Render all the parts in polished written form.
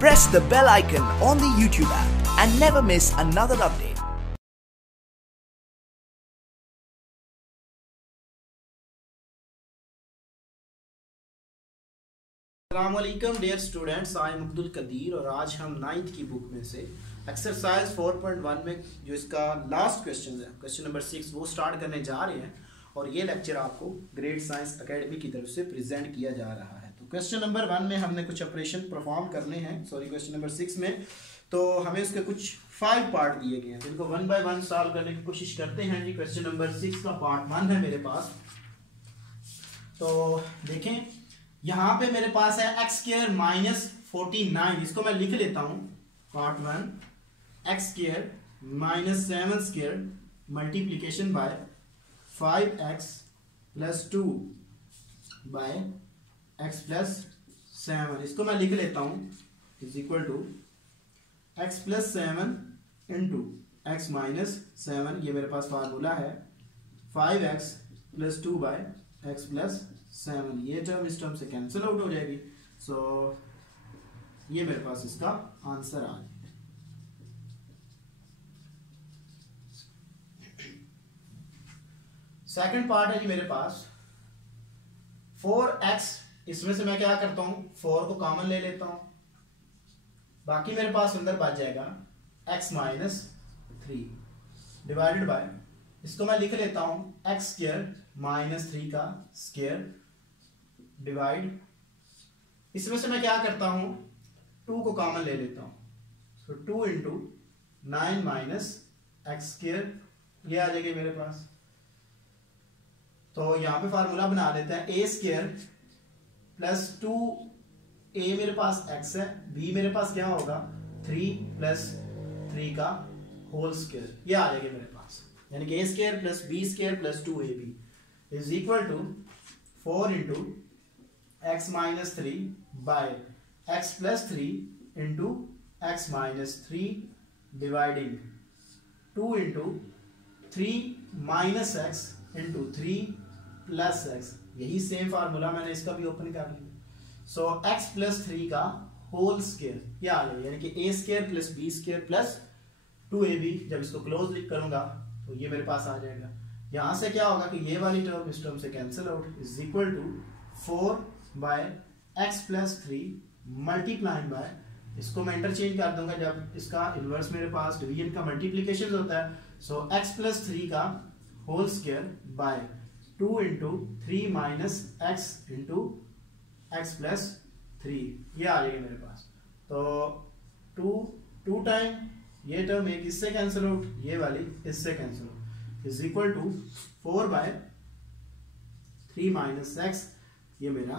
Press the bell icon on the YouTube app and never miss another update. अस्सलामुअलैकुम dear students, I am Abdul Qadir और आज हम 9th की book में से एक्सरसाइज 4.1 में जो इसका लास्ट क्वेश्चन है, क्वेश्चन नंबर 6, वो स्टार्ट करने जा रहे हैं और ये लेक्चर आपको ग्रेट साइंस एकेडमी की तरफ से प्रेजेंट किया जा रहा है। तो क्वेश्चन नंबर 1 में हमने कुछ ऑपरेशन परफॉर्म करने हैं, क्वेश्चन नंबर 6 में तो हमें उसके कुछ 5 पार्ट दिए गए हैं, तो इनको 1 बाय 1 सॉल्व करने की कोशिश करते हैं जी। क्वेश्चन नंबर 6 का पार्ट 1 है मेरे पास। तो देखें, यहाँ पे मेरे पास है x² - 49, इसको मैं लिख लेता हूं part 1, x² - 7² multiplication by 5x + 2 by x + 7, इसको मैं लिख लेता हूं is equal to x + 7 into x - 7, ये मेरे पास फार्मूला है 5x + 2 बाय x + 7, ये टर्म इस टर्म से कैंसिल आउट हो जाएगी। सो ये मेरे पास इसका आंसर आ गया। सेकंड पार्ट है जी मेरे पास 4x, इसमें से मैं क्या करता हूं 4 को कॉमन ले लेता हूं, बाकी मेरे पास अंदर बच जाएगा x - 3 डिवाइडेड बाय, इसको मैं लिख लेता हूं x² - 3 का स्क्वायर डिवाइड, इसमें से मैं क्या करता हूं 2 को कॉमन ले लेता हूं, सो 2 इंटू 9 - x², ये आ जाएगी मेरे पास। तो यहां पे फार्मूला बना लेते हैं a² + 2a, मेरे पास x है, b मेरे पास क्या होगा 3 + 3 का होल स्क्वायर, ये आ जाएगी मेरे पास, यानी कि a² + b² + 2ab is equal to 4 into x - 3 by x + 3 into x - 3 dividing 2 into 3 - x into 3 + x, यही सेम फार्मूला मैंने इसका भी ओपन कर लिया। सो x + 3 का होल स्क्वायर, ये आ गया, यानी कि a² + b² + 2ab, जब इसको क्लोज लिख करूंगा तो ये मेरे पास आ जाएगा। यहां से क्या होगा कि ये वाली टर्म इस टर्म से cancel out is equal to 4 by x + 3 multiplied by, इसको मैं इंटरचेंज कर दूंगा जब इसका इनवर्स मेरे पास डिवीजन का मल्टीप्लिकेशन होता है। सो x + 3 का whole square by 2 into 3 - x into x + 3, ये आ जाएगा मेरे पास। तो 2 टाइम ये टर्म एक इससे कैंसिल आउट, ये वाली इससे cancel out is equal to 4 by 3 - x, ये मेरा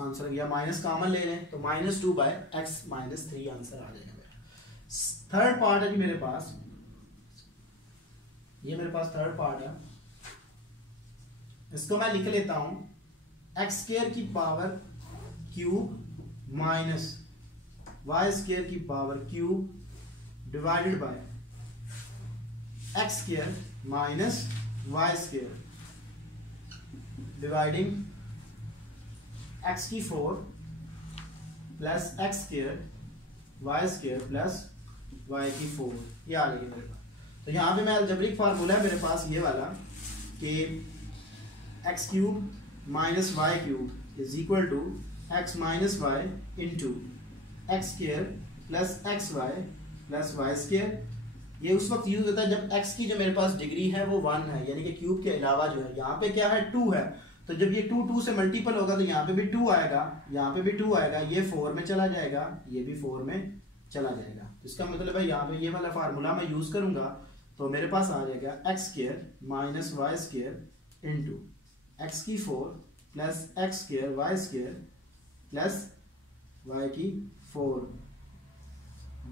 आंसर गया। माइनस कॉमन ले लें तो -2 बाय x - 3 आंसर आ जाएगा मेरा। थर्ड पार्ट है जी मेरे पास, ये मेरे पास थर्ड पार्ट है, इसको मैं लिख लेता हूं x² की पावर क्यूब माइनस y² की power cube divided by x² - y² dividing x⁴ plus x² y² plus y⁴, ये आ गई मेरे पास। तो यहाँ पे मैं अलजेब्रिक फार्मूला है मेरे पास ये वाला कि x³ - y³ is equal to x - y into x² plus xy plus y²। ये उस वक्त यूज होता है जब x की जो मेरे पास डिग्री है वो 1 है, यानी कि क्यूब के अलावा जो है, यहाँ पे क्या है 2 है, तो जब ये 2 से मल्टीपल होगा तो यहाँ पे भी 2 आएगा, यहाँ पे भी 2 आएगा, ये 4 में चला जाएगा, ये भी 4 में चला जाएगा। तो इसका मतलब है यहाँ पे ये वाला फार्मूला मैं यूज करूंगा तो मेरे पास आ जाएगा x² - y² into x⁴ plus x² y² plus y⁴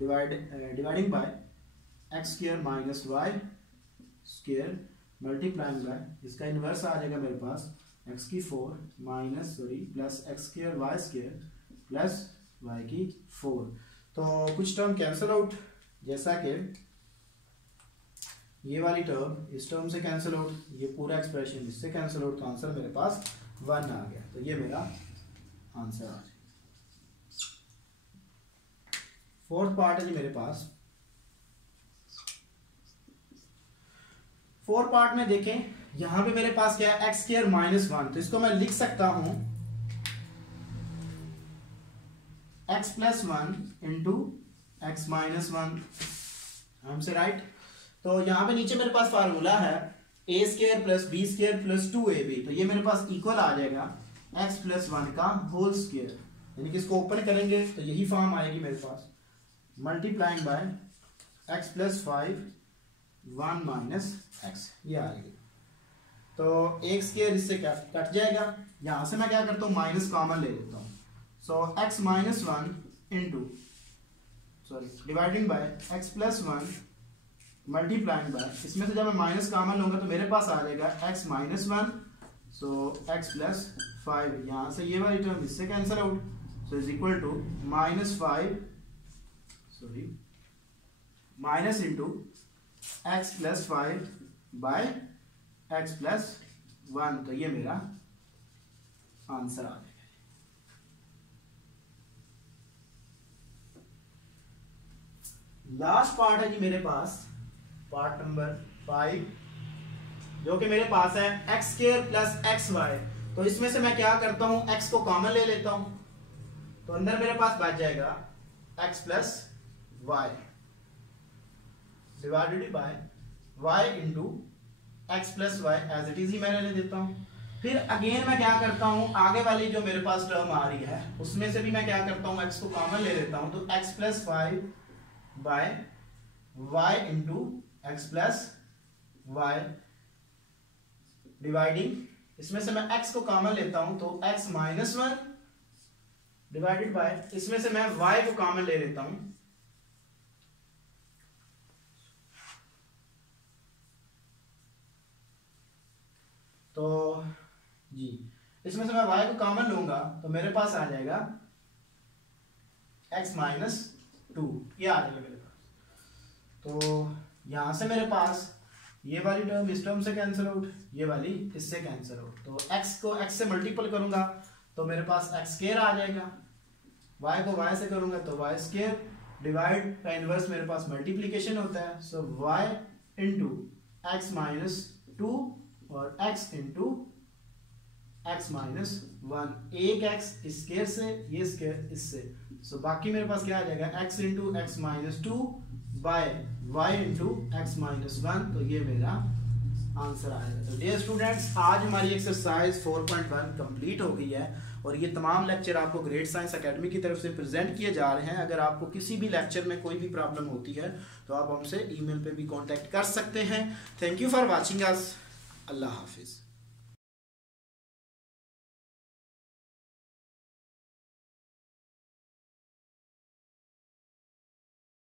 dividing by x² - y² multiplying by, इसका इनवर्स आ जाएगा मेरे पास x⁴ plus x² y² plus y⁴। तो कुछ टर्म कैंसिल आउट, जैसा कि ये वाली टर्म इस टर्म से कैंसिल आउट, ये पूरा एक्सप्रेशन इससे कैंसिल आउट, तो आंसर मेरे पास 1 आ गया। तो ये मेरा आंसर आ गया। फोर्थ पार्ट है जी मेरे पास। फोर्थ पार्ट में देखें यहां पे मेरे पास क्या है, एक्स स्क्वायर माइनस 1, तो इसको मैं लिख सकता हूं x plus 1 into X minus 1, हमसे राइट। तो यहां पे नीचे मेरे पास फार्मूला है A square plus B square plus 2ab, तो ये मेरे पास इक्वल आ जाएगा x प्लस 1 का होल स्क्वायर, यानी कि इसको ओपन करेंगे तो यही फॉर्म आएगी मेरे पास, multiplying by x plus 5 1 minus x, ये आ जाएगी। तो एक स्क्वायर इससे कट जाएगा, यहां से मैं क्या करता हूं माइनस कॉमन ले लेता हूं, सो x minus 1 into dividing by x plus 1 multiplying by, इसमें से जब मैं माइनस कॉमन लूंगा तो मेरे पास आ जाएगा x minus 1, so x plus 5, यहां से ये वाली टर्म इससे cancel out, so is equal to minus 5 minus into x plus 5 by x plus 1, तो ये मेरा आंसर आ जाएगा। लास्ट पार्ट है जी मेरे पास, पार्ट नंबर 5, जो कि मेरे पास है X square plus X Y. तो इसमें से मैं क्या करता हूं, x को कॉमन ले लेता हूं, तो अंदर मेरे पास बच जाएगा x plus Y divided by y into X plus Y, as it is ही मैंने ले देता हूं। फिर अगेन मैं क्या करता हूं, आगे वाली जो मेरे पास टर्म आ रही है उसमें से भी मैं क्या करता हूं, x को कॉमन ले लेता हूं, तो x plus 5 by y into X plus Y dividing, इसमें से मैं x को कॉमन लेता हूं तो x माइनस 1 डिवाइडेड बाय, इसमें से मैं y को कॉमन ले लेता हूं, तो जी इसमें से मैं y को कॉमन लूंगा तो मेरे पास आ जाएगा x माइनस 2, ये आ जाएगा मेरे पास। तो यहां से मेरे पास ये वाली टर्म इस टर्म से कैंसिल आउट, ये वाली इससे कैंसिल आउट, तो x को x से मल्टीपल करूंगा तो मेरे पास x स्क्वायर आ जाएगा, y को y से करूंगा तो y स्क्वायर, डिवाइड का इनवर्स मेरे पास मल्टीप्लिकेशन होता है, सो y इंटू एक्स माइनस 2 और x इंटू एक्स माइनस 1, एक x स्क्वायर से ये स्क्वायर इससे, सो बाकी मेरे पास क्या आ जाएगा x into X minus 2 by y into X minus 1, तो ये मेरा आंसर आएगा। तो डियर स्टूडेंट्स, आज हमारी एक्सरसाइज 4.1 कंप्लीट हो गई है और ये तमाम लेक्चर आपको ग्रेट साइंस एकेडमी की तरफ से प्रेजेंट किए जा रहे हैं। अगर आपको किसी भी लेक्चर में कोई भी प्रॉब्लम होती है तो आप हमसे ईमेल पे भी कांटेक्ट कर सकते हैं। Thank you for watching us. Allah Hafiz.